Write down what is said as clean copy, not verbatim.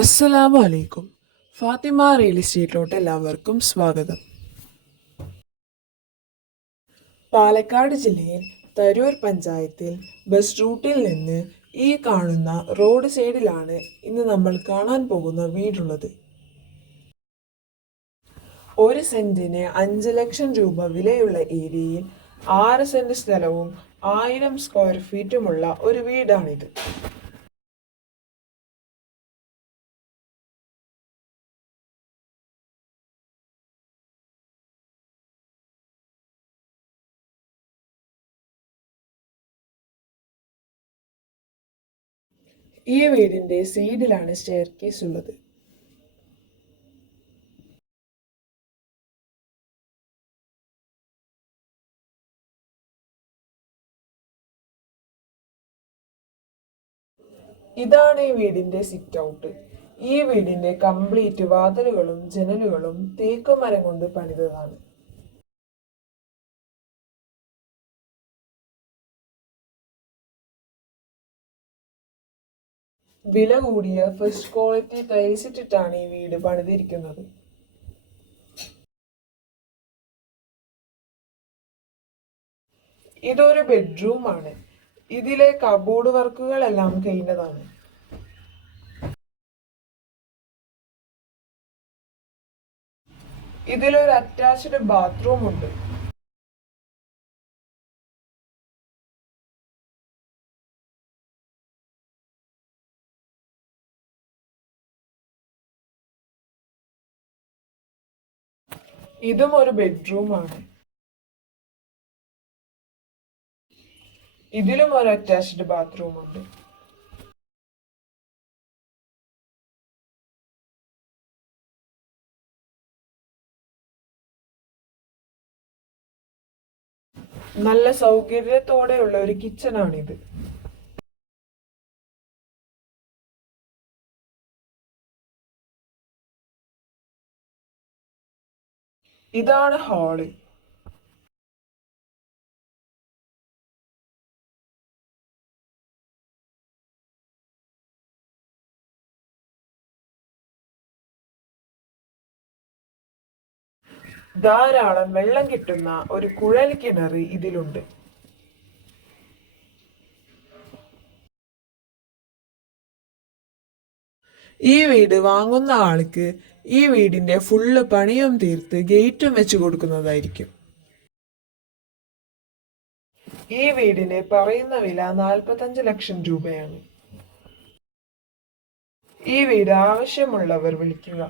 അസ്സലാമു അലൈക്കും. ഫാത്തിമ റിയൽ എസ്റ്റേറ്റിലോട്ട് എല്ലാവർക്കും സ്വാഗതം. പാലക്കാട് ജില്ലയിൽ തരൂർ പഞ്ചായത്തിൽ ബസ് റൂട്ടിൽ നിന്ന് ഈ കാണുന്ന റോഡ് സൈഡിലാണ് ഇന്ന് നമ്മൾ കാണാൻ പോകുന്ന വീടുള്ളത്. 1 സെന്റിന് 5 ലക്ഷം രൂപ വിലയുള്ള ഏരിയയിൽ 6 സെന്റ് സ്ഥലവും 1000 സ്ക്വയർ ഫീറ്റുമുള്ള ഒരു വീടാണിത്. ഈ വീടിന്റെ സൈഡിലാണ് സ്റ്റെയർകേസ് ഉള്ളത്. ഇതാണ് ഈ വീടിന്റെ സിറ്റ് ഔട്ട്. ഈ വീടിന്റെ കംപ്ലീറ്റ് വാതിലുകളും ജനലുകളും തേക്കുമരം കൊണ്ട് പണിതതാണ്. വില കൂടിയ ഫസ്റ്റ് ക്വാളിറ്റി ടൈൽസ് ഇട്ടിട്ടാണ് ഈ വീട് പണിതിരിക്കുന്നത്. ഇതൊരു ബെഡ്റൂം ആണ്. ഇതിലെ കബോർഡ് വർക്കുകളെല്ലാം കഴിഞ്ഞതാണ്. ഇതിലൊരു അറ്റാച്ച്ഡ് ബാത്റൂം ഉണ്ട്. ഇതും ഒരു ബെഡ്റൂം ആണ്. ഇതിലും ഒരു അറ്റാച്ച്ഡ് ബാത്റൂം ഉണ്ട്. നല്ല സൗകര്യത്തോടെയുള്ള ഒരു കിച്ചൺ ആണിത്. ഇതാണ് ഹാള്. ധാരാളം വെള്ളം കിട്ടുന്ന ഒരു കുഴൽ കിണർ ഇതിലുണ്ട്. ഈ വീട് വാങ്ങുന്ന ആൾക്ക് ഈ വീടിന്റെ ഫുള്ള് പണിയും തീർത്ത് ഗേറ്റും വെച്ച് കൊടുക്കുന്നതായിരിക്കും. ഈ വീടിന് പറയുന്ന വില 45 ലക്ഷം രൂപയാണ്. ഈ വീട് ആവശ്യമുള്ളവർ വിളിക്കുക.